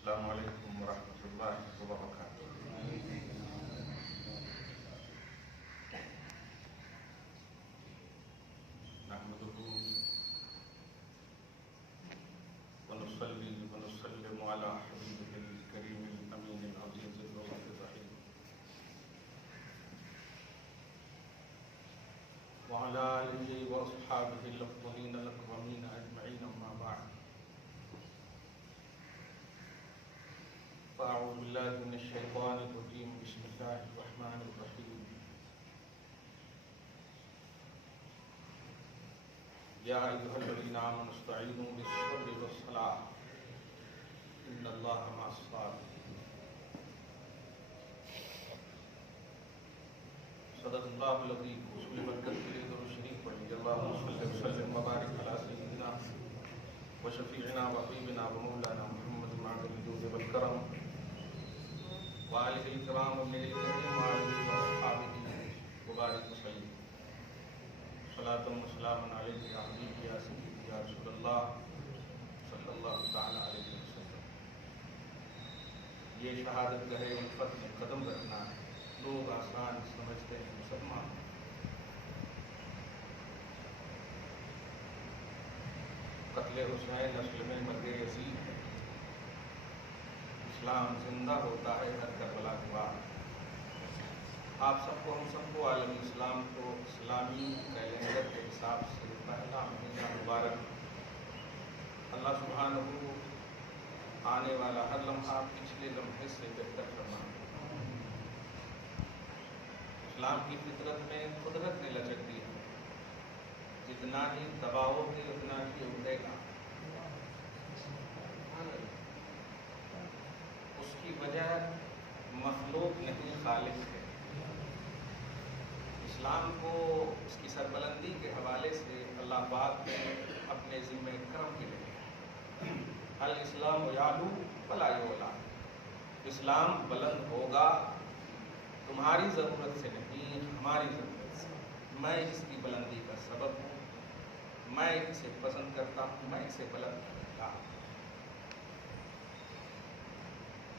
السلام علیکم ورحمۃ اللہ وبرکاتہ۔ نحمدہ ونصلی ونسلم علی حبیبہ الکریم الامین العزیز الرؤوف الرحیم وعلی آلہ واصحابہ الافضلین الاکرمین اجمعین، اما بعد فاعوذ باللہ من الشیطان الرجیم، بسم اللہ الرحمن الرحیم۔ یا ایھا الذین آمنوا استعینوا بالصبر والصلاۃ ان اللہ مع الصابرین۔ صدق اللہ العظیم۔ اس میں برکت کے لیے درود شریف پڑھیے۔ اللہم صلی وسلم وبارک علی سیدنا وشفیعنا وحبیبنا ومولانا محمد معدن الجود والکرم وآلہ الکرام ومن الکریم وآلہ واصحابہ وبارک وسلم۔ صلاۃ و سلام علیک یا حبیب یا سید یا رسول اللہ صلی اللہ تعالی علیہ وسلم۔ یہ شہادت گہے الفت میں قدم رکھنا ہے، لوگ آسان سمجھتے ہیں مسلمان۔ قتل حسین اصل میں مرگ یزید ہے۔ اسلام زندہ ہوتا ہے ہر کربلا کے بعد۔ آپ سب کو، ہم سب کو، عالم اسلام کو اسلامی کیلنڈر کے حساب سے پہلا مہینہ مبارک اللہ سبحانہ آنے والا ہر لمحہ پچھلے لمحے سے بہتر فرمائے۔ اسلام کی فطرت میں قدرت نے لچک دی ہے، جتنا ہی دباؤ گے اتنا ہی اٹھے گا۔ اس کی وجہ مخلوق نہیں، خالق ہے۔ اسلام کو اس کی سربلندی کے حوالے سے اللہ پاک نے اپنے ذمہ کرم کے لیے الاسلام یعلو ولا یعلی، اسلام بلند ہوگا تمہاری ضرورت سے نہیں، ہماری ضرورت سے۔ میں اس کی بلندی کا سبب ہوں، میں اسے پسند کرتا ہوں، میں اسے بلند کرتا ہوں۔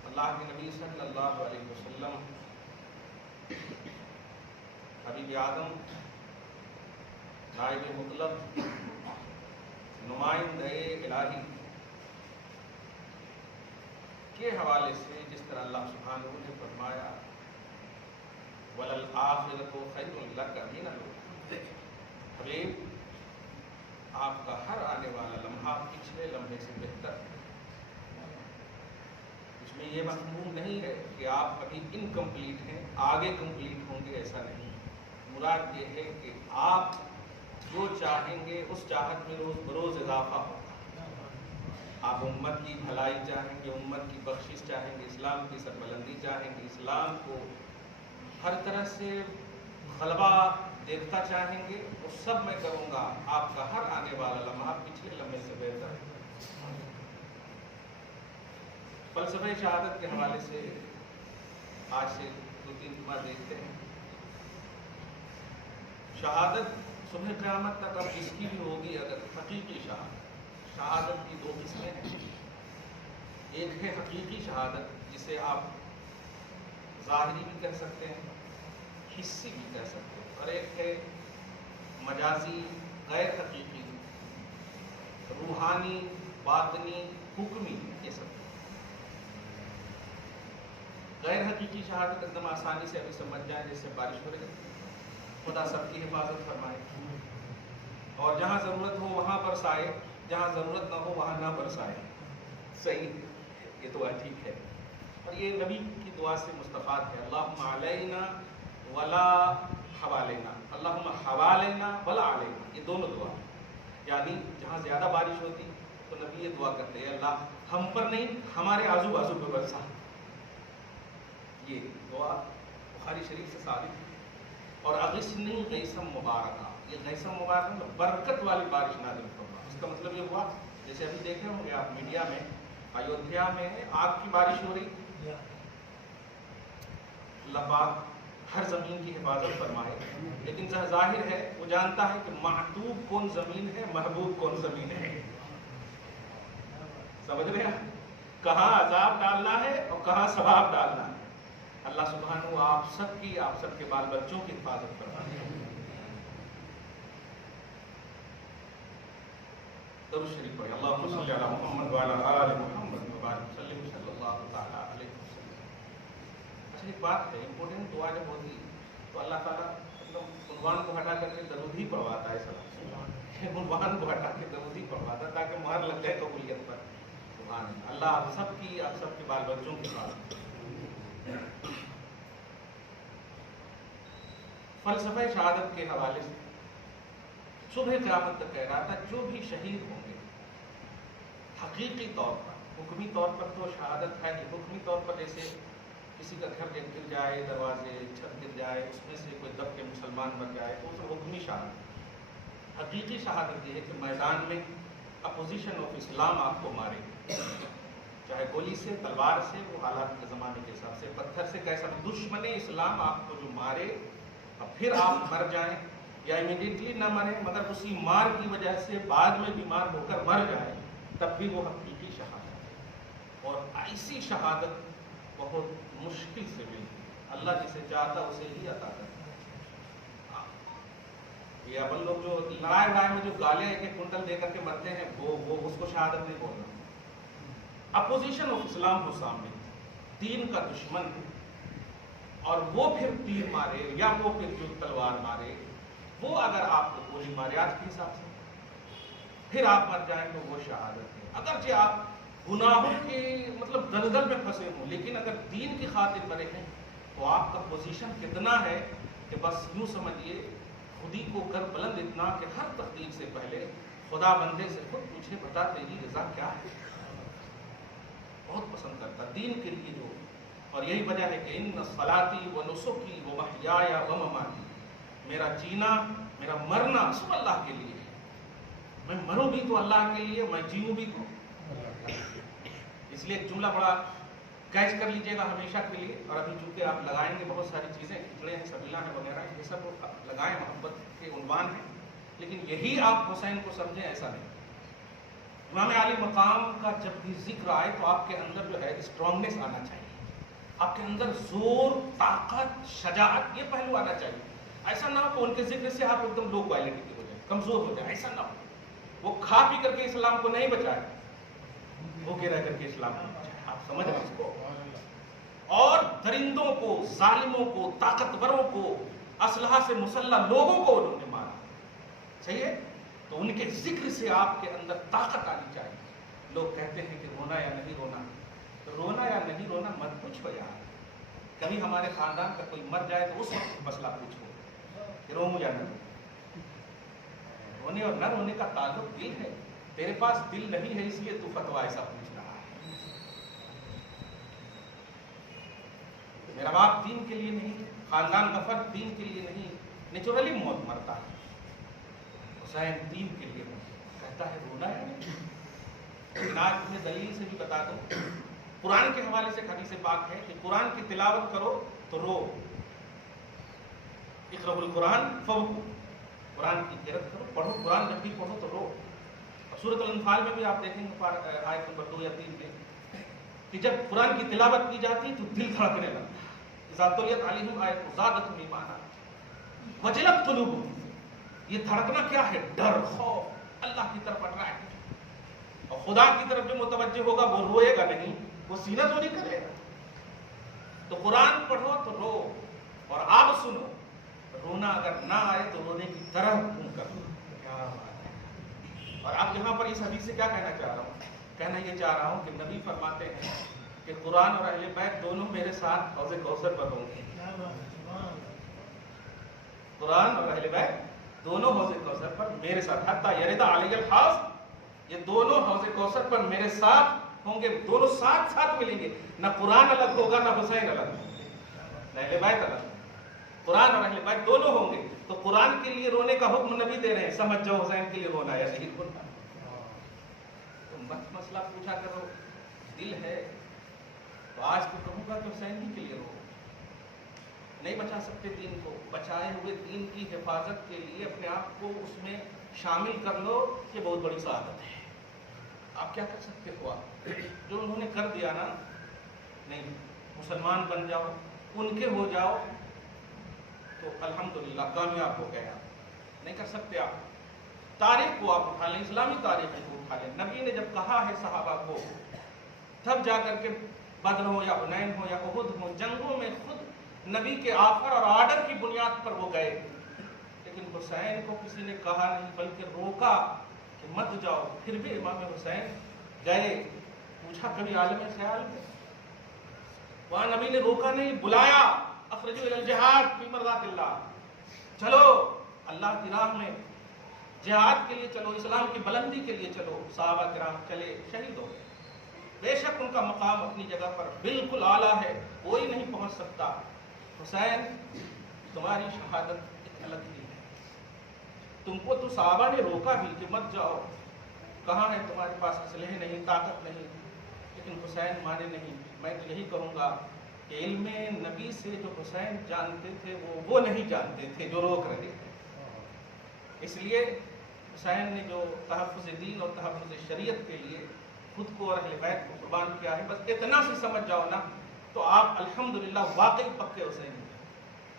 اللہ کے نبی صلی اللہ علیہ وسلم حبیب آدم، نائب مطلق، نمائندہ الہی کے حوالے سے جس طرح اللہ سبحانہ نے فرمایا وَلَلْآخِرَةُ خَيْرٌ لَكَ مِنَ الْأُولَىٰ، حبیب آپ کا ہر آنے والا لمحہ پچھلے لمحے سے بہتر ہے۔ اس میں یہ مفہوم نہیں ہے کہ آپ ابھی انکمپلیٹ ہیں، آگے کمپلیٹ ہوں گے، ایسا نہیں۔ مراد یہ ہے کہ آپ جو چاہیں گے اس چاہت میں روز بروز اضافہ ہوگا۔ آپ امت کی بھلائی چاہیں گے، امت کی بخشش چاہیں گے، اسلام کی سربلندی چاہیں گے، اسلام کو ہر طرح سے غلبہ دیکھتا چاہیں گے، وہ سب میں کروں گا۔ آپ کا ہر آنے والا لمحہ پچھلے لمحے سے بہتر ہے۔ فلسفہ شہادت کے حوالے سے آج سے 2-3 جمعہ دیکھتے ہیں۔ شہادت صبح قیامت تک اب جس کی بھی ہوگی، اگر حقیقی شہادت کی 2 قسمیں ہیں۔ ایک ہے حقیقی شہادت، جسے آپ ظاہری بھی کہہ سکتے ہیں، حصی بھی کہہ سکتے ہیں، اور ایک ہے مجازی، غیر حقیقی، روحانی، باطنی، حکمی، یہ سب۔ غیر حقیقی شہادت ایک دم آسانی سے ابھی سمجھ جائیں، جیسے بارش ہو رہی ہے، خدا سب کی حفاظت فرمائے، اور جہاں ضرورت ہو وہاں برسائے، جہاں ضرورت نہ ہو وہاں نہ برسائے۔ صحیح، یہ دعا ٹھیک ہے، اور یہ نبی کی دعا سے مستفاد ہے۔ اللہم علینا ولا حوالینا، اللہم حوالینا ولا علینا، یہ دونوں دعا، یعنی جہاں زیادہ بارش ہوتی تو نبی یہ دعا کرتے ہیں، اللہ ہم پر نہیں، ہمارے آزو بازو پہ برسا۔ یہ دعا بخاری شریف سے ثابت ہے۔ اور اغثنی غیثا مبارکہ، یہ غیثا مبارکہ میں برکت والی بارش نازل فرما۔ اس کا مطلب یہ ہوا، جیسے ابھی دیکھے ہوں گے آپ میڈیا میں، ایودھیا میں آگ کی بارش ہو رہی، اللہ پاک ہر زمین کی حفاظت فرمائے، لیکن ظاہر ہے وہ جانتا ہے کہ معتوب کون زمین ہے، محبوب کون زمین ہے۔ سمجھ رہے ہیں؟ کہاں عذاب ڈالنا ہے اور کہاں ثواب ڈالنا ہے. اللہ سبحانہ آپ سب کے بال بچوں کی حفاظت فرمائے. درود شریف پڑھیں. اللہم صلی علی محمد وعلی آل محمد وبارک وسلم صلی اللہ تعالی علیہ وسلم. اچھا ایک بات ہے, امپورٹنٹ دعا جب ہوتی تو اللہ تعالیٰ عنوان کو ہٹا کر کے درود ہی پڑھواتا ہے. سلام عنوان کو ہٹا کے درود ہی پڑھواتا ہے تاکہ مہر لگ جائے قبولیت پر. سبحان اللہ. آپ سب کے بال بچوں کے پاس. فلسفہ شہادت کے حوالے سے صبح قیامت تک کہہ رہا تھا جو بھی شہید ہوں گے حقیقی طور پر, حکمی طور پر تو شہادت ہے کہ حکمی طور پر جیسے کسی کا گھر گر جائے, دروازے چھت گر جائے, اس میں سے کوئی دب کے مسلمان مر جائے تو اسے حکمی شہادت. حقیقی شہادت یہ ہے کہ میدان میں اپوزیشن آف اسلام آپ کو مارے, چاہے گولی سے, تلوار سے, وہ حالات کے زمانے کے حساب سے, پتھر سے, کیسا دشمن اسلام آپ کو جو مارے اور پھر آپ مر جائیں یا امیڈیٹلی نہ مریں مگر اسی مار کی وجہ سے بعد میں بیمار ہو کر مر جائیں, تب بھی وہ حقیقی شہادت ہے. اور ایسی شہادت بہت مشکل سے ملتی. اللہ جسے چاہتا اسے ہی عطا کرتا. یہ اپن لوگ جو لڑائی میں جو گالے ایک ایک کنٹل دے کر کے مرتے ہیں وہ اس کو شہادت نہیں بولنا. اپوزیشن آف اسلام کو سامنے, دین کا دشمن ہے, اور وہ پھر تیر مارے یا وہ پھر جو تلوار مارے, وہ اگر آپ کو گولی مارے آج کے حساب سے پھر آپ مر جائیں تو وہ شہادت ہے. اگرچہ آپ گناہوں کے مطلب دلدل میں پھنسے ہوں لیکن اگر دین کی خاطر مرے ہیں تو آپ کا پوزیشن کتنا ہے کہ بس یوں سمجھیے خودی کو کر بلند اتنا کہ ہر تقدیر سے پہلے خدا بندے سے خود پوچھے بتا تیری رضا کیا ہے. بہت پسند کرتا دین کے لیے جو, اور یہی وجہ ہے کہ ان صلاتی و نسکی و محیایا و مماتی, میرا جینا میرا مرنا سب اللہ کے لیے ہے. میں مروں بھی تو اللہ کے لیے, میں جیوں بھی تو. اس لیے ایک جملہ بڑا کیچ کر لیجئے گا ہمیشہ کے لیے, اور ابھی چونکہ آپ لگائیں گے بہت ساری چیزیں, کھچڑے ہیں, سبیلا ہیں وغیرہ, یہ سب لگائیں, محبت کے عنوان ہیں, لیکن یہی آپ حسین کو سمجھیں ایسا نہیں. امام علی مقام کا جب بھی ذکر آئے تو آپ کے اندر جو ہے اسٹرانگنیس آنا چاہیے, آپ کے اندر زور, طاقت, شجاعت, یہ پہلو آنا چاہیے. ایسا نہ ہو کہ ان کے ذکر سے آپ ایک دم لو کوالٹی کے ہو جائیں, کمزور ہو جائیں, ایسا نہ ہو. وہ کھا پی کر کے اسلام کو نہیں بچائے, بھوکے رہ کر کے اسلام کو بچائے. آپ سمجھ رہے اس کو. اور درندوں کو, ظالموں کو, طاقتوروں کو, اسلحہ سے مسلح لوگوں کو انہوں نے مارا. صحیح ہے, تو ان کے ذکر سے آپ کے اندر طاقت آنی چاہیے. لوگ کہتے ہیں کہ رونا یا نہیں رونا, تو رونا یا نہیں رونا مت پوچھو یار. کبھی ہمارے خاندان کا کوئی مر جائے تو اس وقت مسئلہ پوچھو کہ رو یا نہ. رونے اور نہ رونے کا تعلق دل ہے. تیرے پاس دل نہیں ہے اس لیے تو فتویٰ ایسا پوچھ رہا ہے. میرا باپ دین کے لیے نہیں, خاندان کا فرد دین کے لیے نہیں, نیچرلی موت مرتا ہے. حسین دین کے لیے کہتا ہے رونا ہے نہیں. لیکن آج تمہیں دلیل سے بھی بتا دو, قرآن کے حوالے سے حدیث پاک ہے کہ قرآن کی تلاوت کرو تو رو. اقرأ القرآن فابکوا, قرآن کی قرأت کرو, پڑھو, قرآن جب بھی پڑھو تو رو. سورۃ الانفال میں بھی آپ دیکھیں گے آیت نمبر 2 یا 3 میں کہ جب قرآن کی تلاوت کی جاتی تو دل دھڑکنے لگتا. اذا تلیت علیہم آیۃ زادتہم ایمانا وجلت قلوبہم. یہ دھڑکنا کیا ہے؟ ڈر, خوف, اللہ کی طرف اٹریکٹ. اور خدا کی طرف جو متوجہ ہوگا وہ روئے گا نہیں, وہ سینہ زوری کرے گا. تو قرآن پڑھو تو رو, اور آپ سنو. رونا اگر نہ آئے تو رونے کی طرح تم کرو. کیا بات ہے. اور اب یہاں پر اس حدیث سے کیا کہنا چاہ رہا ہوں؟ کہنا یہ چاہ رہا ہوں کہ نبی فرماتے ہیں کہ قرآن اور اہل بیت دونوں میرے ساتھ حوض کوثر پر ہوں گے. قرآن اور اہل بیت دونوں حوض کوثر پر میرے ساتھ, حتی یرد علی الحوض, یہ دونوں حوض کوثر پر میرے ساتھ ہوں گے. دونوں ساتھ ساتھ ملیں گے, نہ قرآن الگ ہوگا نہ حسین الگ, نہ اہل بیت الگ. قرآن اور اہل بیت دونوں ہوں گے. تو قرآن کے لیے رونے کا حکم نبی دے رہے ہیں, سمجھ جاؤ حسین کے لیے رونا یا نہیں رونا. تو مت مسئلہ پوچھا کرو, دل ہے تو آج تو کہوں گا کہ حسین ہی کے لیے رو. نہیں بچا سکتے دین کو, بچائے ہوئے دین کی حفاظت کے لیے اپنے آپ کو اس میں شامل کر لو, یہ بہت بڑی سعادت ہے. آپ کیا کر سکتے ہو؟ آپ جو انہوں نے کر دیا نا، نہیں مسلمان بن جاؤ، ان کے ہو جاؤ تو الحمدللہ کامیاب ہو گئے آپ۔ نہیں کر سکتے آپ۔ تاریخ کو آپ اٹھا لیں، اسلامی تاریخ کو اٹھا لیں، نبی نے جب کہا ہے صحابہ کو، تب جا کر کے بدر ہو یا حنین ہو یا احد ہو، جنگوں میں خود نبی کے آفر اور آرڈر کی بنیاد پر وہ گئے، لیکن حسین کو کسی نے کہا نہیں بلکہ روکا کہ مت جاؤ، پھر بھی امام حسین گئے۔ پوچھا کبھی عالم خیال میں؟ وہاں نبی نے روکا نہیں، بلایا، اخرجوا الی الجہاد فی مرضات اللہ، چلو اللہ کی راہ میں جہاد کے لیے چلو، اسلام کی بلندی کے لیے چلو۔ صحابہ کرام چلے، شہید ہو گئے۔ بے شک ان کا مقام اپنی جگہ پر بالکل اعلیٰ ہے، کوئی نہیں پہنچ سکتا۔ حسین تمہاری شہادت ایک الگ ہی ہے، تم کو تو صحابہ نے روکا بھی کہ مت جاؤ، کہاں ہے تمہارے پاس اسلحے نہیں، طاقت نہیں، لیکن حسین مانے نہیں۔ میں تو یہی کہوں گا کہ علم نبی سے جو حسین جانتے تھے وہ نہیں جانتے تھے جو روک رہے تھے۔ اس لیے حسین نے جو تحفظ دین اور تحفظ شریعت کے لیے خود کو اور اہل بیت کو قربان کیا ہے، بس اتنا سے سمجھ جاؤ نا تو آپ الحمدللہ واقعی پکے حسین ہیں۔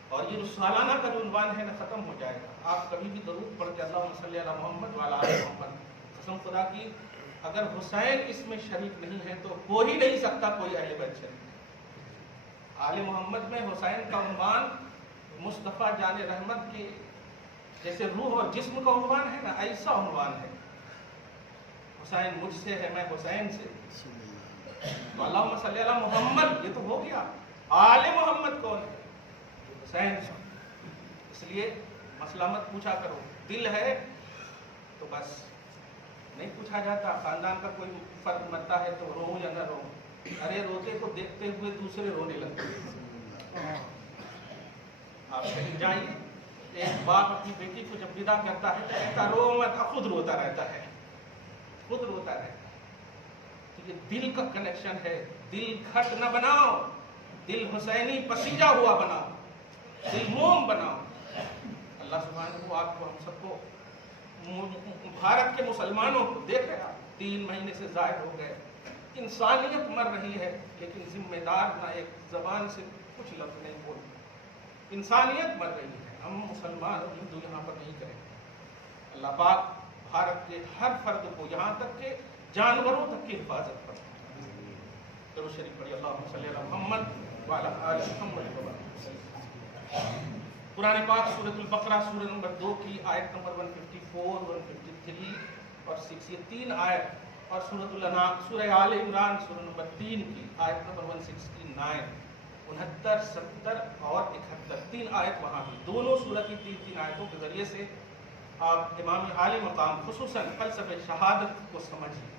اور یہ جو سالانہ کا جو عنوان ہے نا ختم ہو جائے گا۔ آپ کبھی بھی درود پڑھ کے اللہم صلی علی محمد وعلی آل محمد، قسم خدا کی اگر حسین اس میں شریک نہیں ہے تو ہو ہی نہیں سکتا کوئی اہل بیت شریک۔ آل محمد میں حسین کا عنوان مصطفیٰ جان رحمت کے جیسے روح اور جسم کا عنوان ہے نا، ایسا عنوان ہے۔ حسین مجھ سے ہے، میں حسین سے، تو اللہم صلی علی محمد یہ تو ہو گیا۔ آل محمد کون ہے؟ حسین۔ اس لیے مسئلہ مت پوچھا کرو، دل ہے تو بس نہیں پوچھا جاتا۔ خاندان کا کوئی فرق مرتا ہے تو رو یا نہ رو، ارے روتے کو دیکھتے ہوئے دوسرے رونے لگتے۔ آپ کہیں جائیے، ایک باپ اپنی بیٹی کو جب ودا کرتا ہے تو کہتا رو مت، خود روتا رہتا ہے، خود روتا رہتا ہے۔ تو یہ دل کا کنیکشن ہے، دل گھٹ نہ بناؤ، دل حسینی پسیجا ہوا بناؤ، دل موم بناؤ۔ اللہ سبحانہ وہ آپ کو ہم سب کو بھارت کے مسلمانوں کو دیکھ رہے آپ 3 مہینے سے ظاہر ہو گئے، انسانیت مر رہی ہے، لیکن ذمہ دار نہ ایک زبان سے کچھ لفظ نہیں بولتے، انسانیت مر رہی ہے۔ ہم مسلمان اور ہندو یہاں پر نہیں کریں گے۔ اللہ پاک بھارت کے ہر فرد کو یہاں تک کہ جانوروں تک کی حفاظت کرے۔ چلو شریف پڑھی اللہم صلی علی محمد وعلی آل محمد۔ قرآن پاک سورۃ البقرہ سورہ نمبر 2 کی آیت نمبر 154، 153 اور 6، یہ 3 آیت، اور سورۃ الانعام سورہ آل عمران سورہ نمبر 3 کی آیت نمبر 169، 69، 70 اور 71، 3 آیت وہاں بھی، دونوں سورہ کی 3 آیتوں کے ذریعے سے آپ امام عالی مقام خصوصاً فلسفہ شہادت کو سمجھیں۔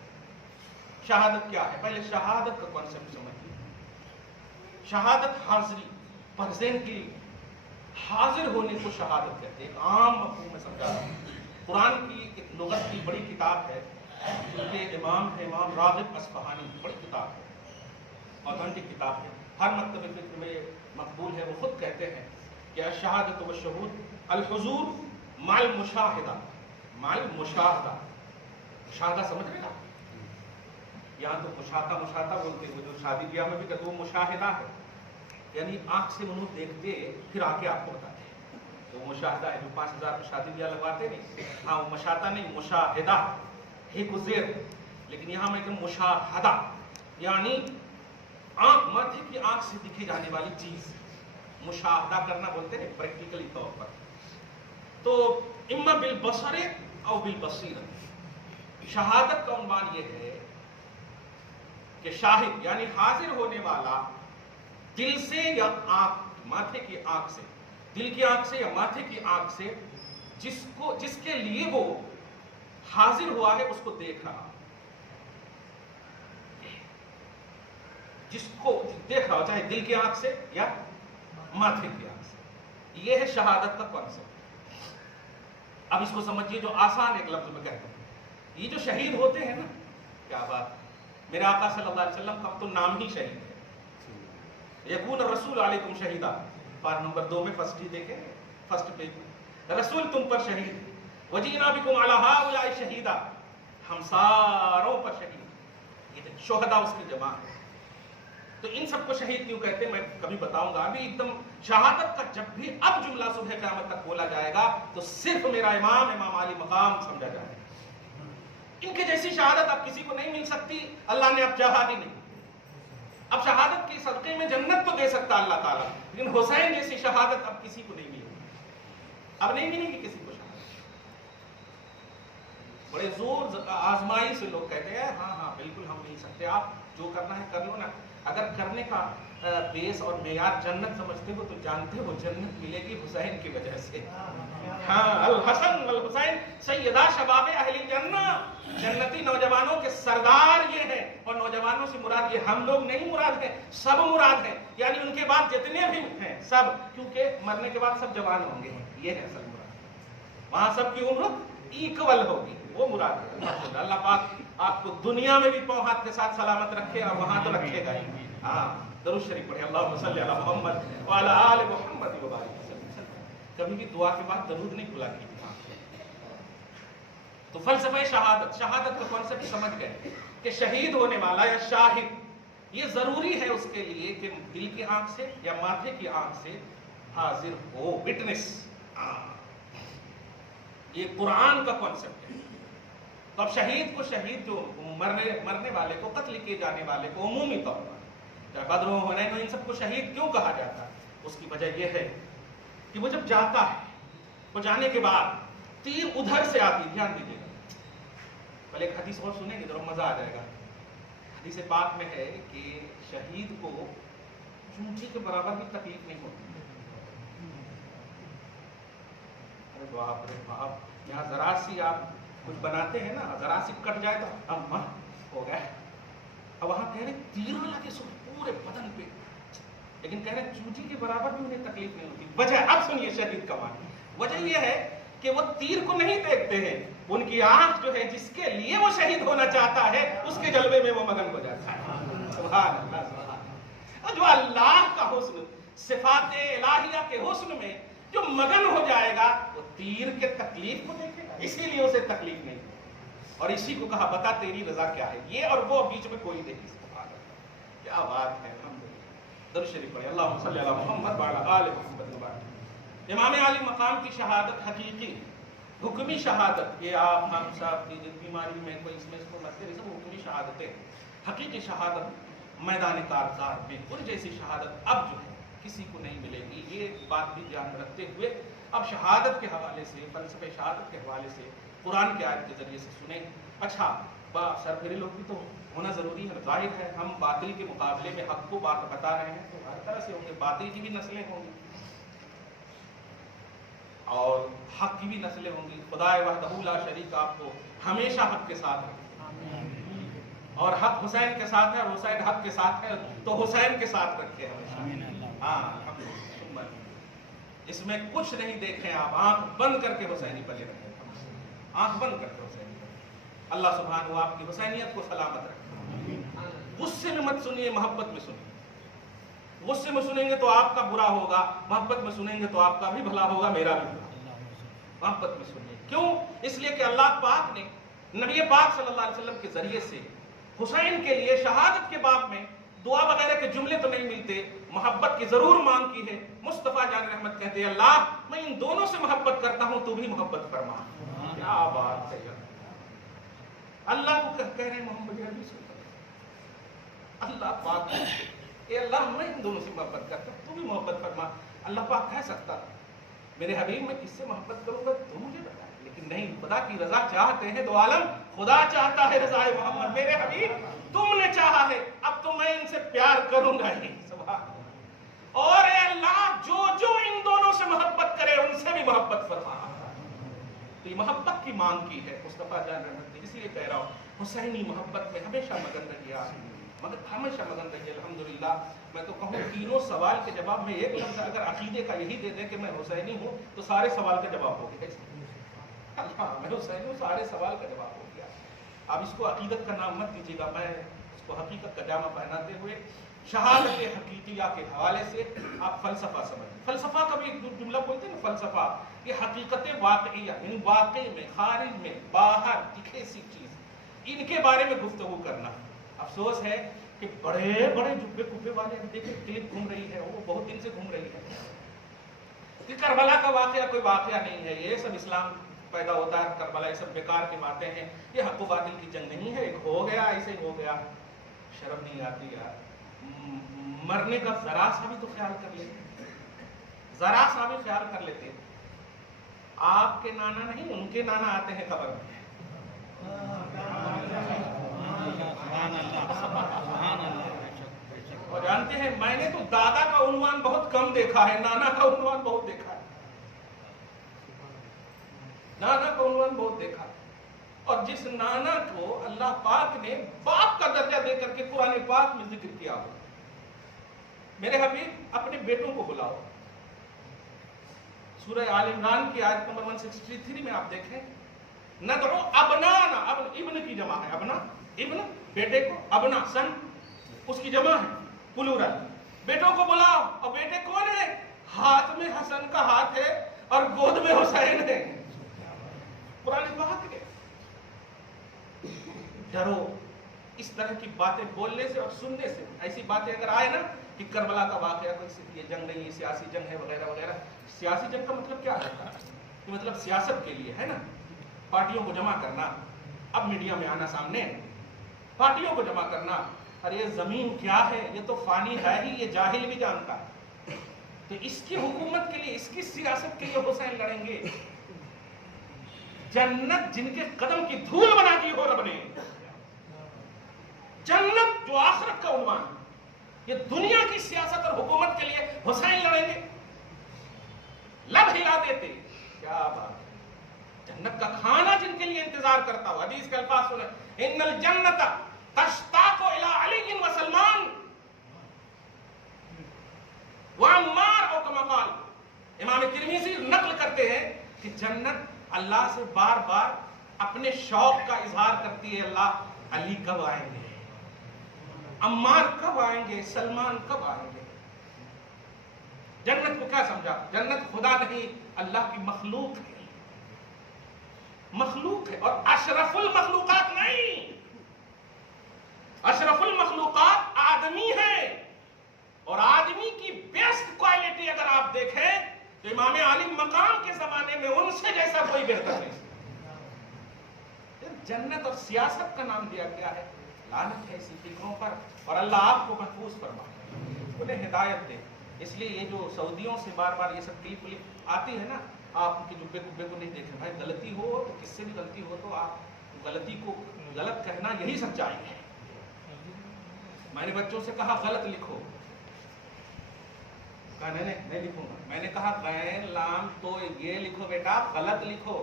شہادت کیا ہے؟ پہلے شہادت کا کانسیپٹ سمجھیں۔ شہادت حاضری، پریزنٹلی حاضر ہونے کو شہادت کہتے ہیں، ایک عام مفہوم میں سمجھا رہا ہوں۔ قرآن کی ایک لغت کی بڑی کتاب ہے، ان کے امام ہے امام راغب اصفہانی، بڑی کتاب ہے، آتھینٹک کتاب ہے، ہر مکتب فکر میں مقبول ہے۔ وہ خود کہتے ہیں کہ الشہادۃ والشہود الحضور مع المشاہدہ، مع المشاہدہ، مشاہدہ سمجھ رہے آپ؟ یہاں تو مشاہدہ بولتے ہیں، جو شادی بیاہ میں بھی کہتے وہ مشاہدہ ہے، یعنی آنکھ سے انہوں دیکھتے پھر آ کے آپ کو بتاتے ہیں، تو وہ مشاہدہ ہے۔ جو 5000 میں شادی بیاہ لگواتے نہیں، ہاں وہ مشاہدہ نہیں، مشاہدہ ہے گزیر، لیکن یہاں میں کہ مشاہدہ یعنی آنکھ، ماتھے کی آنکھ سے دکھی جانے والی چیز مشاہدہ کرنا بولتے ہیں پریکٹیکلی طور پر۔ تو اما بالبصر او بالبصیرہ، شہادت کا عنوان یہ ہے کہ شاہد یعنی حاضر ہونے والا دل سے یا آنکھ، ماتھے کی آنکھ سے، دل کی آنکھ سے یا ماتھے کی آنکھ سے جس کے لیے وہ حاضر ہوا ہے اس کو دیکھ رہا، جس کو دیکھ رہا ہو، چاہے دل کی آنکھ سے یا ماتھے کی آنکھ سے، یہ ہے شہادت کا کانسیپٹ۔ اب اس کو سمجھیے، جو آسان ایک لفظ میں کہتا ہوں، یہ جو شہید ہوتے ہیں نا، کیا بات، میرے آقا صلی اللہ علیہ وسلم کا تو نام ہی شہید ہے، یکون الرسول علیکم شہیدا، پارہ نمبر 2 میں فرسٹ ہی دیکھیں، فرسٹ پیج میں، رسول تم پر شہید، وجینا بکم علی ہؤلاء شہیدا، ہم ساروں پر شہید، یہ شہداء اس کی جمع ہے. تو ان سب کو شہید کیوں کہتے ہیں میں کبھی بتاؤں گا. ابھی ایک دم شہادت کا جب بھی اب جملہ صبح قیامت تک بولا جائے گا تو صرف میرا امام علی مقام سمجھا جائے گا. ان کے جیسی شہادت اب کسی کو نہیں مل سکتی، اللہ نے اب چاہا ہی نہیں. اب شہادت کی صدقے میں جنت تو دے سکتا اللہ تعالیٰ، لیکن حسین جیسی شہادت اب کسی کو نہیں ملے گی، اب نہیں ملے گی کسی کو شہادت. بڑے زور آزمائی سے لوگ کہتے ہیں ہاں ہاں بالکل ہم مل سکتے، آپ جو کرنا ہے کر لو نا. اگر کرنے کا بیس اور معیار جنت سمجھتے ہو تو جانتے ہو جنت ملے گی حسین کی وجہ سے. ہاں الحسن والحسین سیدہ شباب اہل جنہ، جنتی نوجوانوں کے سردار یہ ہیں. اور نوجوانوں سے مراد یہ ہم لوگ نہیں مراد ہیں، سب مراد ہیں. یعنی ان کے بعد جتنے بھی ہیں سب، کیونکہ مرنے کے بعد سب جوان ہوں گے، یہ ہے اصل مراد. وہاں سب کی عمر ایکول ہوگی، وہ مراد ہے. اللہ پاک آپ کو دنیا میں بھی پاؤں ہاتھ کے ساتھ سلامت رکھے اور وہاں تو رکھے گا ہی. ہاں درود شریف پڑھے اللہم صلی علی محمد وعلی آل محمد وبارک وسلم. کبھی بھی دعا کے بعد درود نہیں بھلا کیجیے. تو فلسفہ شہادت، شہادت کا کانسیپٹ سمجھ گئے کہ شہید ہونے والا یا شاہد یہ ضروری ہے اس کے لیے کہ دل کی آنکھ سے یا ماتھے کی آنکھ سے حاضر ہو، وٹنس. یہ قرآن کا کانسیپٹ ہے. تو اب شہید کو شہید جو مرنے والے کو، قتل کیے جانے والے کو عمومی طور پر چاہے بدر ہو حنین ہو، ان سب کو شہید کیوں کہا جاتا ہے؟ اس کی وجہ یہ ہے کہ وہ جب جاتا ہے، وہ جانے کے بعد تیر ادھر سے آتی. دھیان دیجیے گا، پہلے ایک حدیث اور سنیں گے ذرا مزہ آ جائے گا. حدیث پاک میں ہے کہ شہید کو چونٹی کے برابر بھی تکلیف نہیں ہوتی. ارے باپ رے باپ، یہاں ذرا سی آپ کچھ بناتے ہیں نا، ذرا سی کٹ جائے تو اب ہو گئے. اب وہاں کہہ رہے تیر نہ لگے سو پورے بدن پہ، لیکن کہہ رہے چونٹی کے برابر بھی انہیں تکلیف نہیں ہوتی. وجہ اب سنیے شہید کا معنی. وجہ یہ ہے کہ وہ تیر کو نہیں دیکھتے ہیں، ان کی آنکھ جو ہے جس کے لیے وہ شہید ہونا چاہتا ہے اس کے جلوے میں وہ مگن ہو جاتا ہے. سبحان اللہ سبحان اللہ. اور جو اللہ کا حسن، صفات الہیہ کے حسن میں جو مگن ہو جائے گا وہ تیر کے تکلیف کو دیکھے گا، اسی لیے اسے تکلیف نہیں. اور اسی کو کہا بتا تیری رضا کیا ہے، یہ اور وہ بیچ میں کوئی نہیں. سبحان اللہ کیا بات ہے. الحمدللہ درود شریف پڑھیں اللہم صلی علی محمد وعلی آل محمد وبارک. امام علی مقام کی شہادت حقیقی حکمی شہادت، یہ آپ ہم صاحب کی جس بیماری میں کوئی اس میں اس کو مسئلے سب حکمی شہادتیں. حقیقی شہادت میدان کارزار میں ان جیسی شہادت اب جو ہے کسی کو نہیں ملے گی. یہ بات بھی دھیان رکھتے ہوئے اب شہادت کے حوالے سے، فلسفہ شہادت کے حوالے سے قرآن کی آیت کے ذریعے سے سنیں. اچھا سر پھرے لوگ بھی تو ہونا ضروری ہے. ظاہر ہے ہم باطل کے مقابلے میں حق کو بات بتا رہے ہیں تو ہر طرح سے ہوں گے. باطل کی بھی نسلیں ہوں گی اور حق کی بھی نسلیں ہوں گی. خدا وحدہ لا شریک آپ کو ہمیشہ حق کے ساتھ رکھے، اور حق حسین کے ساتھ ہے اور حسین حق کے ساتھ ہے تو حسین کے ساتھ رکھے ہمیشہ. ہاں اس میں کچھ نہیں دیکھیں آپ، آنکھ بند کر کے حسینی پلے رکھیں، آنکھ بند کر کے حسینی پلے. اللہ سبحانہ آپ کی حسینیت کو سلامت رکھے. غصے میں مت سنیے، محبت میں سنیے. غصے میں سنیں گے تو آپ کا برا ہوگا، محبت میں سنیں گے تو آپ کا بھی بھلا ہوگا، میرا بھی بھلا. محبت میں سنیے. کیوں؟ اس لیے کہ اللہ پاک نے نبی پاک صلی اللہ علیہ وسلم کے ذریعے سے حسین کے لیے شہادت کے باب میں دعا وغیرہ کے جملے تو نہیں ملتے، محبت کی ضرور مانگ کی ہے. مصطفیٰ جان رحمت کہتے ہیں اللہ میں ان دونوں سے محبت کرتا ہوں، تو بھی محبت فرما. کیا بات ہے. اللہ کو کہہ رہے ہیں محمد عربی صلی اللہ علیہ وسلم، اللہ پاک اے اللہ میں ان دونوں سے محبت کرتا ہوں تو بھی محبت فرما. اللہ پاک کہہ سکتا میرے حبیب میں کس سے محبت کروں گا تو مجھے بتا، لیکن نہیں، خدا کی رضا چاہتے ہیں دو عالم. خدا چاہتا ہے رضا محمد، میرے حبیب تم نے چاہا ہے اب تو میں ان سے پیار کروں گا ہی. سبحان. اور اے اللہ جو جو ان دونوں سے محبت کرے ان سے بھی محبت فرما. تو یہ محبت کی مانگ کی ہے مصطفیٰ جان رحمت نے. اس لیے کہہ رہا ہوں حسینی محبت میں ہمیشہ مگن رہیے، ہمیشہ مگن رہیے. الحمدللہ میں تو کہوں تینوں سوال کے جواب میں ایک لفظ اگر عقیدے کا یہی دے دیں کہ میں حسینی ہوں تو سارے سوال کا جواب ہو گیا. میں حسینی ہوں، سارے سوال کا جواب ہو گیا. اب اس کو عقیدت کا نام مت دیجیے گا، میں اس کو حقیقت کا جامہ پہناتے ہوئے شہادت حقیقیہ کے حوالے سے آپ فلسفہ سمجھیں. فلسفہ کا بھی ایک جملہ بولتے ہیں نا، فلسفہ یہ حقیقت واقعیہ، یعنی واقع میں، خارج میں، باہر دکھے سی چیز. ان کے بارے میں گفتگو کرنا. افسوس ہے کہ بڑے بڑے جبے کبے والے دیکھیں کلپ گھوم رہی ہے, وہ بہت دن سے گھوم رہی ہے کہ کربلا کا واقعہ کوئی واقعہ نہیں ہے, یہ سب اسلام پیدا ہوتا ہے, کربلا یہ سب بیکار کی باتیں ہیں, یہ حق و باطل کی جنگ نہیں ہے, ایک ہو گیا ایسے ہی ہو گیا. شرم نہیں آتی یار, مرنے کا ذرا سا بھی تو خیال کر لیتے, ذرا سا بھی خیال کر لیتے. آپ کے نانا نہیں, ان کے نانا آتے ہیں قبر میں. اور جانتے ہیں میں نے تو دادا کا عنوان بہت کم دیکھا ہے, نانا کا عنوان بہت دیکھا ہے, نانا کا عنوان بہت دیکھا. اور جس نانا کو اللہ پاک نے باپ کا درجہ دے کر کے قرآن پاک میں ذکر کیا ہو, میرے حبیب اپنے بیٹوں کو بلاؤ. سورہ آل عمران کی آیت نمبر 163 میں آپ دیکھیں, ندعو ابنانا, ابن کی جمع ہے, ابنا ابن بیٹے کو, ابنا سن اس کی جمع ہے, پلورل. بیٹوں کو بلاؤ, اور بیٹے کون ہے؟ ہاتھ میں حسن کا ہاتھ ہے اور گود میں حسین ہے. قرآن پاک ہے. ڈرو اس طرح کی باتیں بولنے سے اور سننے سے. ایسی باتیں اگر آئے نا کہ کربلا کا واقعہ کوئی یہ جنگ نہیں, سیاسی جنگ ہے وغیرہ وغیرہ. سیاسی جنگ کا مطلب کیا ہے؟ یہ مطلب سیاست کے لیے ہے نا, پارٹیوں کو جمع کرنا. اب میڈیا میں آنا سامنے, پارٹیوں کو جمع کرنا. ارے یہ زمین کیا ہے, یہ تو فانی ہے ہی, یہ جاہل بھی جانتا ہے. تو اس کی حکومت کے لیے, اس کی سیاست کے لیے حسین لڑیں گے. جنت جن کے قدم کی دھول بنا دی ہو رب نے, جنت جو آخرت کا عنوان, یہ دنیا کی سیاست اور حکومت کے لیے حسین لڑیں گے. لب ہلا دیتے, کیا بات. جنت کا کھانا جن کے لیے انتظار کرتا ہو. حدیث کے الفاظ سنیں, ان الجنت تشتاق الی علی و سلمان و عمار, او کما قال. امام ترمذی نقل کرتے ہیں کہ جنت اللہ سے بار بار اپنے شوق کا اظہار کرتی ہے, اللہ علی کب آئیں گے, عمار کب آئیں گے, سلمان کب آئیں گے. جنت کو کیا سمجھا؟ جنت خدا نہیں, اللہ کی مخلوق ہے, مخلوق ہے. اور اشرف المخلوقات نہیں, اشرف المخلوقات آدمی ہے. اور آدمی کی بیسٹ کوالٹی اگر آپ دیکھیں تو امام علی مقام کے زمانے میں ان سے جیسا کوئی بہتر نہیں. جنت اور سیاست کا نام دیا گیا ہے. لعنت ہے ایسی فکروں پر, اور اللہ آپ کو محفوظ فرمائے, انہیں ہدایت دے. اس لیے یہ جو سعودیوں سے بار بار یہ سب کلپ آتی ہے نا, آپ ان کے جبے کبے کو نہیں دیکھیں. بھائی غلطی ہو تو کس سے بھی غلطی ہو تو آپ غلطی کو غلط کہنا یہی سچائی ہے. میں نے بچوں سے کہا غلط لکھو, کہا نہیں لکھوں گا. میں نے کہا غین لام تو یہ لکھو بیٹا, غلط لکھو.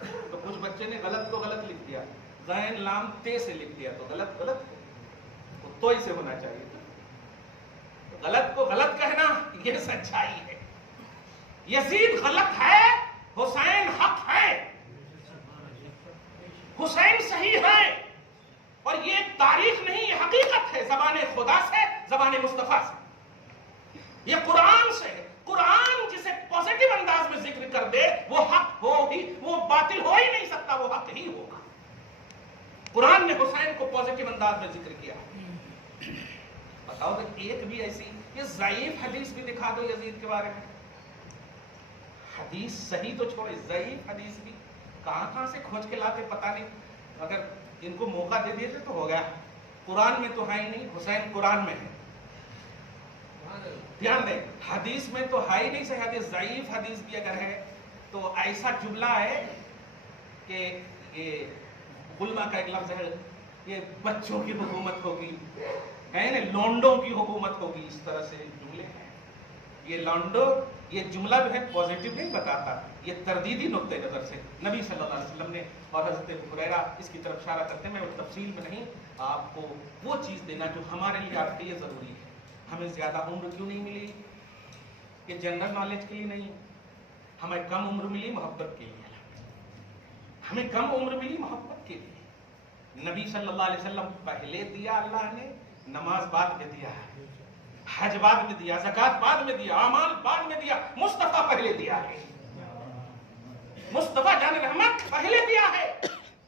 تو کچھ بچے نے غلط کو غلط لکھ دیا, غین لام تے سے لکھ دیا, تو غلط غلط تو ہی سے ہونا چاہیے. غلط کو غلط کہنا یہ سچائی ہے. یزید غلط ہے, حسین حق ہے, حسین صحیح ہے. اور یہ تاریخ نہیں, یہ حقیقت ہے, زبان خدا سے, زبان مصطفیٰ سے, یہ قرآن سے. قرآن جسے پازیٹیو انداز میں ذکر کر دے وہ حق ہو ہی, وہ باطل ہو ہی نہیں سکتا, وہ حق ہی ہوگا. قرآن نے حسین کو پازیٹیو انداز میں ذکر کیا. بتاؤ تو ایک بھی ایسی یہ ضعیف حدیث بھی دکھا دو یزید کے بارے میں. حدیث صحیح تو چھوڑے, ضعیف حدیث بھی کہاں سے کھوج کے لاتے پتہ نہیں. اگر ان کو موقع دے دیے تو ہو گیا. قرآن میں تو ہے ہی نہیں, حسین قرآن میں ہے. دھیان دیں, حدیث میں تو ہے ہی نہیں صحیح حدیث. ضعیف حدیث بھی اگر ہے تو ایسا جملہ ہے کہ یہ علماء کا ایک لفظ ہے, یہ بچوں کی حکومت ہوگی, ہے نا, لونڈوں کی حکومت ہوگی, اس طرح سے جملے ہیں. یہ لونڈو, یہ جملہ جو ہے پازیٹیو نہیں بتاتا, یہ تردیدی نقطہ نظر سے نبی صلی اللہ علیہ وسلم نے اور حضرت ہریرہ اس کی طرف اشارہ کرتے ہیں. میں تفصیل میں نہیں, آپ کو وہ چیز دینا جو ہمارے لیے آپ کے لیے ضروری ہے. ہمیں زیادہ عمر کیوں نہیں ملی؟ کہ جنرل نالج کے لیے نہیں, ہمیں کم عمر ملی محبت کے لیے. ہمیں کم عمر ملی محبت کے لیے. نبی صلی اللہ علیہ وسلم پہلے دیا اللہ نے, نماز بعد میں دیا ہے, حج بعد میں دیا, زکات بعد میں دیا, اعمال بعد میں دیا, مصطفیٰ پہلے دیا ہے. مصطفیٰ جان رحمت پہلے دیا ہے.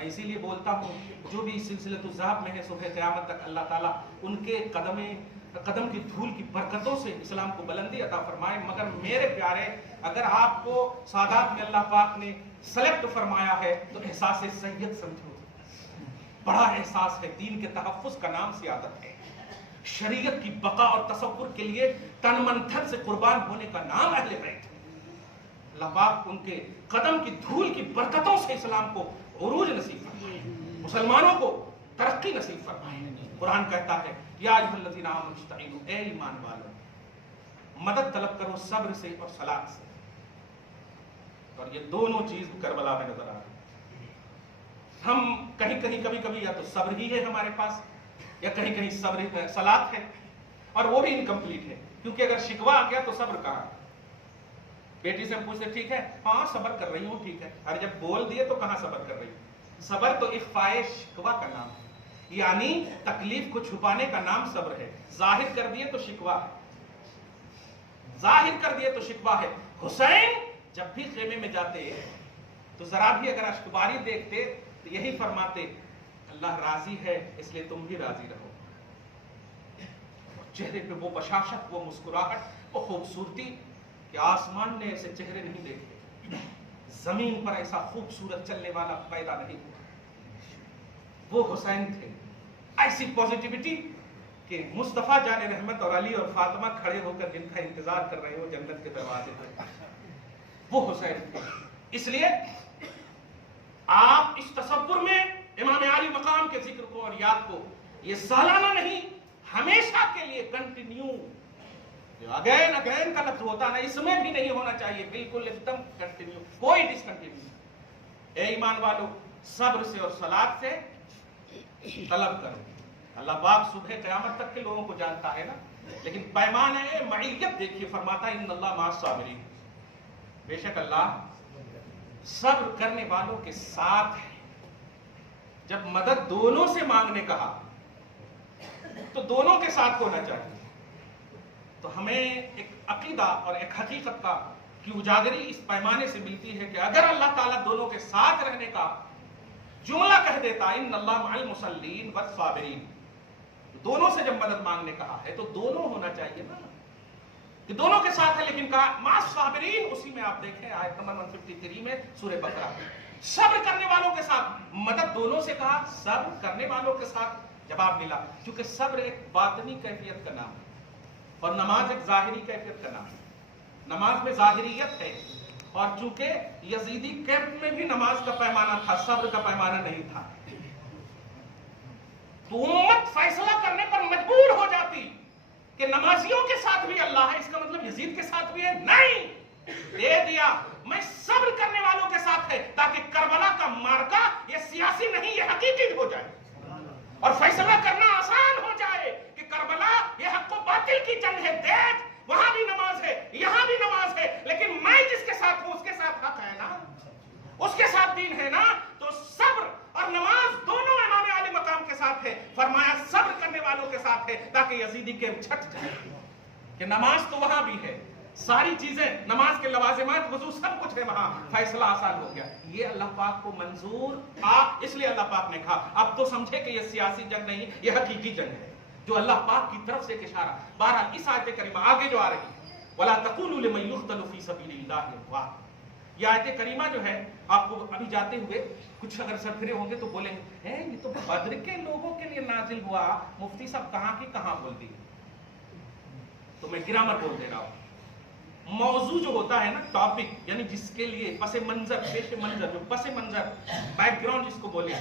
میں اسی لیے بولتا ہوں جو بھی سلسلۃ الذہب میں ہے صبح قیامت تک اللہ تعالیٰ ان کے قدم کی دھول کی برکتوں سے اسلام کو بلندی عطا فرمائے. مگر میرے پیارے اگر آپ کو سادات میں اللہ پاک نے سلیکٹ فرمایا ہے تو احساس سید سمجھو. بڑا احساس ہے. دین کے تحفظ کا نام سیادت ہے. شریعت کی بقا اور تصور کے لیے تن من دھن سے قربان ہونے کا نام اہل بیت. اللہ پاک ان کے قدم کی دھول کی برکتوں سے اسلام کو عروج نصیب فرمائے, مسلمانوں کو ترقی نصیب فرمائے. قرآن کہتا ہے یا ایھا الذین آمنوا استعینوا, اے ایمان والو مدد طلب کرو صبر سے اور صلاۃ سے. اور یہ دونوں چیز کربلا میں نظر آ رہی. ہم کہیں کبھی یا تو صبر ہی ہے ہمارے پاس یا کہیں صبر صلاۃ ہے, اور وہ بھی انکمپلیٹ ہے. کیونکہ اگر شکوہ آ گیا تو صبر کہاں. بیٹی سے ہم پوچھتے ٹھیک ہے, ہاں صبر کر رہی ہوں, ٹھیک ہے. اور جب بول دیے تو کہاں صبر کر رہی ہوں. صبر تو اخفائے شکوہ کا نام ہے, یعنی تکلیف کو چھپانے کا نام صبر ہے. ظاہر کر دیے تو شکوہ ہے, ظاہر کر دیے تو شکوہ ہے. حسین جب بھی خیمے میں جاتے تو ذرا بھی اگر اشکباری دیکھتے تو یہی فرماتے اللہ راضی ہے اس لیے تم بھی راضی رہو. چہرے پہ وہ بشاشت, وہ مسکراہٹ, وہ خوبصورتی کہ آسمان نے ایسے چہرے نہیں دیکھے, زمین پر ایسا خوبصورت چلنے والا پیدا نہیں ہوا. وہ حسین تھے. ایسی پوزیٹیوٹی کہ مصطفیٰ جان رحمت اور علی اور فاطمہ کھڑے ہو کر جن کا انتظار کر رہے ہو جنت کے دروازے پر, وہ حسین تھے. اس لیے آپ اس تصور میں امام عالی مقام کے ذکر کو اور یاد کو یہ سالانہ نہیں ہمیشہ کے لیے کنٹینیو, اگین کا لفظ ہوتا نا, اس میں بھی نہیں ہونا چاہیے, بالکل ایک دم کنٹینیو, کوئی ڈسکنٹینیو. اے ایمان والو صبر سے اور صلاۃ سے طلب کرو. اللہ پاک صبح قیامت تک کے لوگوں کو جانتا ہے نا, لیکن پیمانہ معیت دیکھیے, فرماتا ہے ان اللہ مع الصابرین, بے شک اللہ صبر کرنے والوں کے ساتھ ہے. جب مدد دونوں سے مانگنے کہا تو دونوں کے ساتھ ہونا چاہیے. تو ہمیں ایک عقیدہ اور ایک حقیقت کی اجاگری اس پیمانے سے ملتی ہے کہ اگر اللہ تعالیٰ دونوں کے ساتھ رہنے کا جملہ کہہ دیتا ان اللہ مع المصلین والصابرین, دونوں سے جب مدد مانگنے کہا ہے تو دونوں ہونا چاہیے نا, کہ دونوں کے ساتھ ہے. لیکن کہا مع الصابرین, اسی میں آپ دیکھیں آیت نمبر 153 میں سورہ بقرہ, صبر کرنے والوں کے ساتھ. مدد دونوں سے کہا, صبر کرنے والوں کے ساتھ جواب ملا. کیونکہ صبر ایک باطنی کیفیت کا نام ہے اور نماز ایک ظاہری کیفیت کا نام ہے. نماز میں ظاہریت ہے, اور چونکہ یزیدی کیمپ میں بھی نماز کا پیمانہ تھا, صبر کا پیمانہ نہیں تھا, تو امت فیصلہ کرنے پر مجبور ہو جاتی کہ نمازیوں کے ساتھ بھی اللہ ہے, اس کا مطلب یزید کے ساتھ بھی ہے. نہیں, دے دیا میں صبر کرنے والوں کے ساتھ ہے, تاکہ کربلا کا مارکا یہ سیاسی نہیں یہ حقیقی ہو جائے اور فیصلہ کرنا آسان ہو جائے کہ کربلا یہ حق و باطل کی جنگ ہے. دیکھ وہاں بھی نماز ہے, یہاں بھی نماز ہے, لیکن میں جس کے ساتھ ہوں اس کے ساتھ حق ہے نا, اس کے ساتھ دین ہے نا. تو صبر اور نماز دونوں امام عالی مقام کے ساتھ ہے. فرمایا صبر کرنے والوں کے ساتھ ہے تاکہ یزیدی کے چھٹ جائے کہ نماز تو وہاں بھی ہے, ساری چیزیں نماز کے لوازمات وضو سب کچھ ہے وہاں, فیصلہ آسان ہو گیا. یہ اللہ پاک کو منظور آپ, اس لیے اللہ پاک نے کہا اب تو سمجھے کہ یہ سیاسی جنگ نہیں, یہ حقیقی جنگ ہے جو اللہ پاک کی طرف سے ایک اشارہ. بہرحال اس آیت کریمہ آگے جو آ رہی ہے وَلَا تَقُولُوا لِمَن يُقْتَلُ فِي سَبِيلِ اللَّهِ أَمْوَاتٌ, یہ آیت کریمہ جو ہے آپ کو ابھی جاتے ہوئے کچھ اگر سرفرے ہوں گے تو بولیں گے یہ تو بدر کے لوگوں کے لیے نازل ہوا, مفتی صاحب کہاں کی کہاں بول دی. تو میں گرامر بول دے رہا ہوں. موضوع جو ہوتا ہے نا, ٹاپک, یعنی جس کے لیے پس منظر, پیش منظر, جو پس منظر بیک گراؤنڈ جس کو بولے,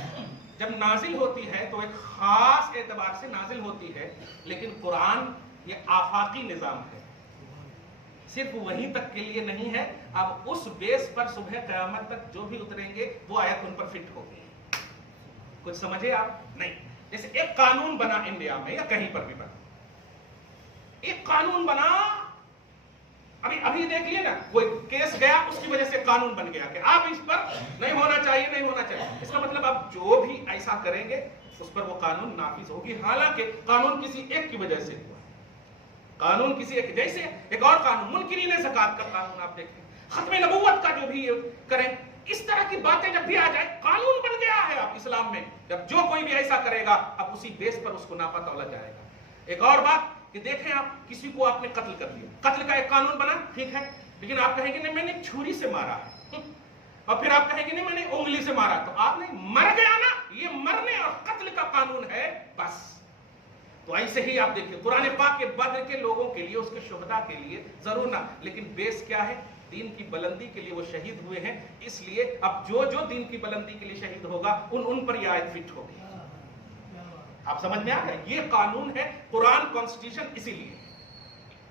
جب نازل ہوتی ہے تو ایک خاص اعتبار سے نازل ہوتی ہے. لیکن قرآن یہ آفاقی نظام ہے, صرف وہیں تک کے لیے نہیں ہے. اب اس بیس پر صبح قیامت تک جو بھی اتریں گے وہ آیت ان پر فٹ ہوگی. کچھ سمجھے آپ؟ نہیں. جیسے ایک قانون بنا انڈیا میں یا کہیں پر بھی بنا, ایک قانون بنا, ابھی دیکھ لیے نا, کوئی کیس گیا اس کی وجہ سے قانون بن گیا کہ آپ اس پر نہیں ہونا چاہیے, نہیں ہونا چاہیے. اس کا مطلب آپ جو بھی ایسا کریں گے اس پر وہ قانون نافذ ہوگی. حالانکہ قانون کسی ایک کی وجہ سے ہوا, قانون کسی ایک, جیسے ایک اور قانون منکرین زکات کا قانون آپ دیکھیں, ختم نبوت کا جو بھی کریں, اس طرح کی باتیں جب بھی آ جائے، قانون بن گیا ہے اب اسلام میں، جب جو کوئی بھی ایسا کرے گا اب اسی بیس پر اس کو ناپا تولا جائے گا۔ ایک اور بات کہ دیکھیں آپ کسی کو آپ نے قتل کر دیا، قتل کا ایک قانون بنا، ٹھیک ہے، لیکن آپ کہیں گے نہیں میں نے چھری سے مارا ہے، اور پھر آپ کہیں گے نہیں میں نے انگلی سے مارا، تو آپ نے مر گیا نا، یہ مرنے اور قتل کا قانون ہے بس۔ تو ایسے ہی آپ دیکھیں قرآن پاک کے بدر کے لوگوں کے لیے، اس کے شہداء کے لیے ضرور نہ، لیکن بیس کیا ہے؟ دین کی بلندی کے لیے وہ شہید ہوئے ہیں، اس لیے اب جو جو دین کی بلندی کے لیے شہید ہوگا ان پر یہ آیت فٹ ہوگی۔ آپ سمجھ میں آ گئے؟ یہ قانون ہے قرآن کانسٹیٹیوشن، اسی لیے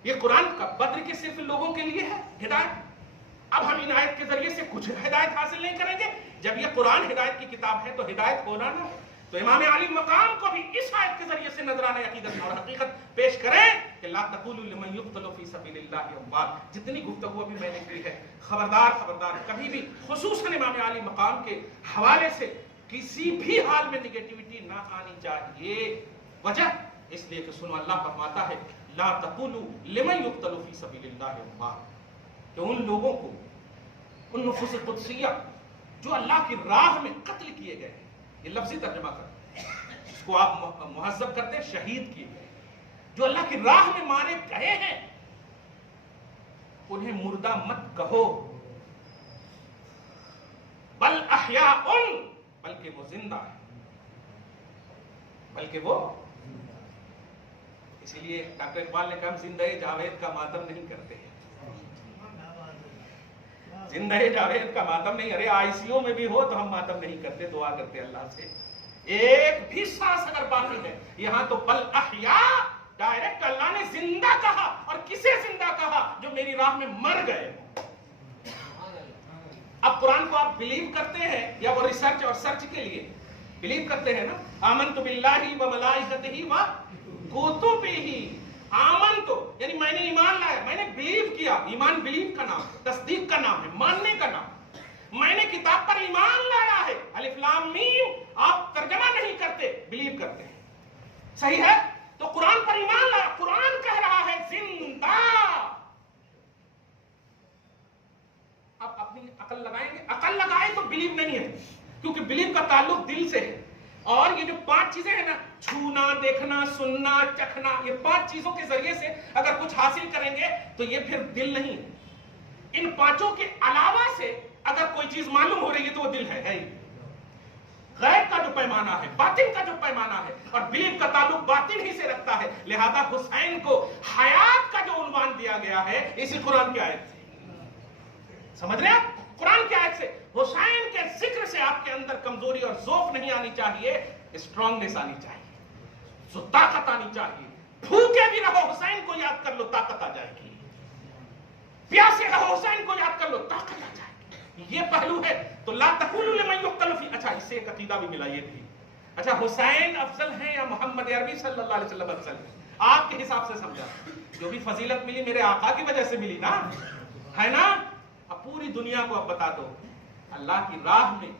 یہ قرآن کا بدر کے صرف لوگوں کے لیے ہے ہدایت۔ اب ہم ان آیت کے ذریعے سے کچھ ہدایت حاصل نہیں کریں گے، جب یہ قرآن ہدایت کی کتاب ہے تو ہدایت ہونا نا، تو امام علی مقام کو بھی اس آیت کے ذریعے سے نذرانہ عقیدت اور حقیقت پیش کریں کہ لا تقولوا لمن يقتل في سبيل الله اموات۔ جتنی گفتگو ابھی میں نے کی ہے، خبردار کبھی بھی خصوصاً امام علی مقام کے حوالے سے کسی بھی حال میں نگیٹیوٹی نہ آنی چاہیے۔ وجہ اس لیے کہ سنو اللہ فرماتا ہے لا تقولوا لمن يقتل في سبيل الله اموات، کہ ان لوگوں کو، ان نفوس قدسیہ جو اللہ کی راہ میں قتل کیے گئے ہیں، یہ لفظی ترجمہ کرتے ہیں، اس کو آپ مہذب کرتے ہیں شہید کیے گئے، جو اللہ کی راہ میں مارے گئے ہیں، انہیں مردہ مت کہو، بل احیاء، بلکہ وہ زندہ ہے، بلکہ وہ، اسی لیے ڈاکٹر اقبال نے کہا ہم زندہ جاوید کا ماتم نہیں کرتے ہیں، زندہ جاوید کا ماتم نہیں، ارے آئی سی یو میں بھی ہو تو ہم ماتم نہیں کرتے، دعا کرتے اللہ سے ایک بھی سانس اگر باقی ہے، یہاں تو بل احیاء ڈائریکٹ اللہ نے زندہ کہا، اور کسے زندہ کہا؟ جو میری راہ میں مر گئے۔ اب قرآن کو آپ بلیو کرتے ہیں یا وہ ریسرچ اور سرچ کے لیے بلیو کرتے ہیں نا؟ آمنت باللہ و ملائکتہ و کتبہ، آمن تو یعنی میں نے ایمان لایا، میں نے بلیو کیا، ایمان بلیو کا نام، تصدیق کا نام ہے، ماننے کا نام، میں نے کتاب پر ایمان لایا ہے، الف لام میم، آپ ترجمہ نہیں کرتے، بلیو کرتے ہیں، صحیح ہے؟ تو قرآن پر ایمان لایا، قرآن کہہ رہا ہے زندہ۔ اب اپنی عقل لگائیں گے، عقل لگائیں تو بلیو نہیں ہے، کیونکہ بلیو کا تعلق دل سے ہے، اور یہ جو 5 چیزیں ہیں نا، چھونا، دیکھنا، سننا، چکھنا، یہ 5 چیزوں کے ذریعے سے اگر کچھ حاصل کریں گے تو یہ پھر دل نہیں ہے۔ ان 5 کے علاوہ سے اگر کوئی چیز معلوم ہو رہی ہے تو وہ دل ہے۔ غیب کا جو پیمانہ ہے، باطن کا جو پیمانہ ہے، اور بلیو کا تعلق باطن ہی سے رکھتا ہے، لہذا حسین کو حیات کا جو عنوان دیا گیا ہے اسی قرآن کی آیت سے، سمجھ رہے ہیں؟ قرآن کی آیت سے حسین کے ذکر سے آپ کے اندر کمزوری اور ضعف نہیں آنی چاہیے، اسٹرانگنیس آنی چاہیے، سو طاقت آنی چاہیے۔ بھوکے بھی رہو حسین کو یاد کر لو، طاقت آ جائے گی، پیاسے رہو حسین کو یاد کر لو، طاقت آ جائے گی، یہ پہلو ہے۔ تو لا تقولوا لمن يقتل في، اچھا اس سے ایک عقیدہ بھی ملا، یہ تھی اچھا حسین افضل ہیں یا محمد عربی صلی اللہ علیہ وسلم افضل ہیں؟ آپ کے حساب سے سمجھا، جو بھی فضیلت ملی میرے آقا کی وجہ سے ملی نا، ہے نا؟ اب پوری دنیا کو اب بتا دو، اللہ کی راہ میں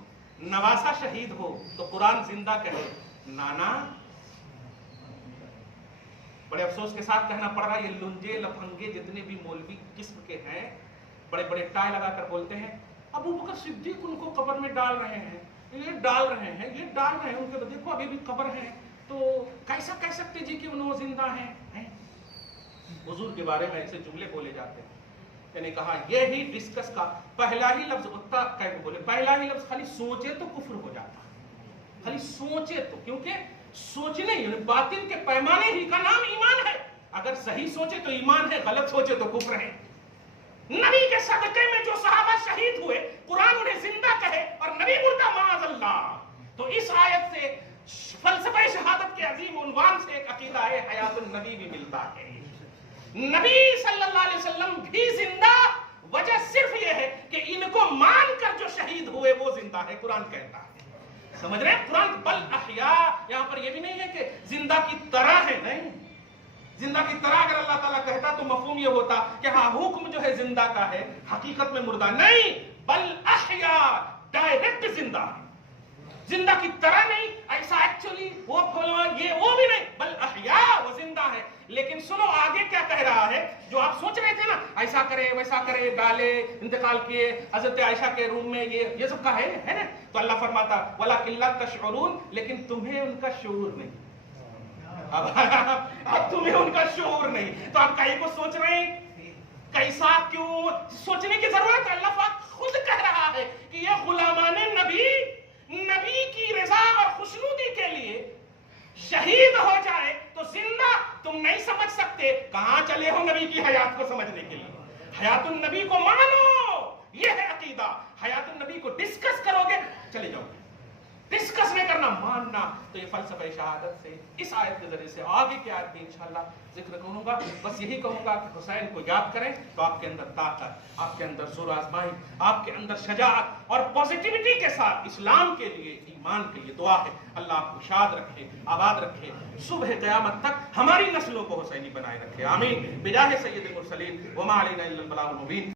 نواسا شہید ہو تو قرآن زندہ کہے، نانا بڑے افسوس کے ساتھ کہنا پڑ رہا ہے، یہ لنجے لفنگے جتنے بھی مولوی قسم کے ہیں، بڑے بڑے ٹائے لگا کر بولتے ہیں ابو بکر صدیق ان کو قبر میں ڈال رہے ہیں، یہ ڈال رہے ہیں، یہ ڈال رہے ہیں، ان کے دیکھو ابھی بھی قبر ہے، تو کیسا کہہ سکتے جی کہ انہوں زندہ ہیں؟ حضور کے بارے میں ایسے جملے بولے جاتے ہیں، یعنی کہا یہی ڈسکس کا پہلا ہی لفظ اتنا کہہ کے بولے، پہلا ہی لفظ خالی سوچے تو کفر ہو جاتا، خالی سوچے تو، کیونکہ سوچنے یعنی باطن کے پیمانے ہی کا نام ایمان ہے، اگر صحیح سوچے تو ایمان ہے، غلط سوچے تو کفر ہے۔ نبی کے صدقے میں جو صحابہ شہید ہوئے، قرآن انہیں زندہ کہے اور نبی مردہ معاذ اللہ، تو اس آیت سے فلسفہ شہادت کے عظیم عنوان سے ایک عقیدہ ہے حیات النبی بھی ملتا ہے، نبی صلی اللہ علیہ وسلم بھی زندہ، وجہ صرف یہ ہے کہ ان کو مان کر جو شہید ہوئے وہ زندہ ہے، قرآن کہتا ہے، سمجھ رہے ہیں؟ قرآن بل احیاء، یہاں پر یہ بھی نہیں ہے کہ زندہ کی طرح ہے، نہیں، زندہ کی طرح اگر اللہ تعالیٰ کہتا تو مفہوم یہ ہوتا کہ ہاں حکم جو ہے زندہ کا ہے، حقیقت میں مردہ نہیں، بل احیاء ڈائریکٹ زندہ، زندہ کی طرح نہیں، ایسا ایکچولی وہ یہ وہ بھی نہیں، بل احیاء وہ زندہ ہے، لیکن سنو آگے یہ کیا کہہ رہا ہے جو آپ سوچ رہے تھے نا ایسا کرے ویسا کرے، ڈالے، انتقال کیے حضرت عائشہ کے روم میں، یہ سب کا ہے نا. تو اللہ فرماتا وَلَكِنْ لَا تَشْعُرُونَ، لیکن تمہیں ان کا شعور نہیں. اب تمہیں ان کا شعور نہیں، تو آپ کہیں کو سوچ رہے ہیں کیسا، کیوں سوچنے کی ضرورت ہے. اللہ پاک خود کہہ رہا ہے کہ یہ غلامان نبی کی رضا اور خوشنودی کے لیے شہید ہو جائے تو زندہ تم نہیں سمجھ سکتے. کہاں چلے ہو نبی کی حیات کو سمجھنے کے لیے؟ حیات النبی کو مانو، یہ ہے عقیدہ. حیات النبی کو ڈسکس کرو گے چلے جاؤ گے، ڈسکس نہیں کرنا، ماننا. تو یہ فلسفہ شہادت سے اس آیت کے ذریعے سے آگے کی آیت بھی انشاءاللہ ذکر کروں گا. بس یہی کہوں گا کہ حسین کو یاد کریں تو آپ کے اندر طاقت، آپ کے اندر زور آزمائی، آپ کے اندر شجاعت اور پازیٹیوٹی کے ساتھ اسلام کے لیے، ایمان کے لیے دعا ہے. اللہ آپ کو شاد رکھے، آباد رکھے، صبح قیامت تک ہماری نسلوں کو حسینی بنائے رکھے. آمین. بجاہ سید المرسلین وما علینا الا البلاغ المبین.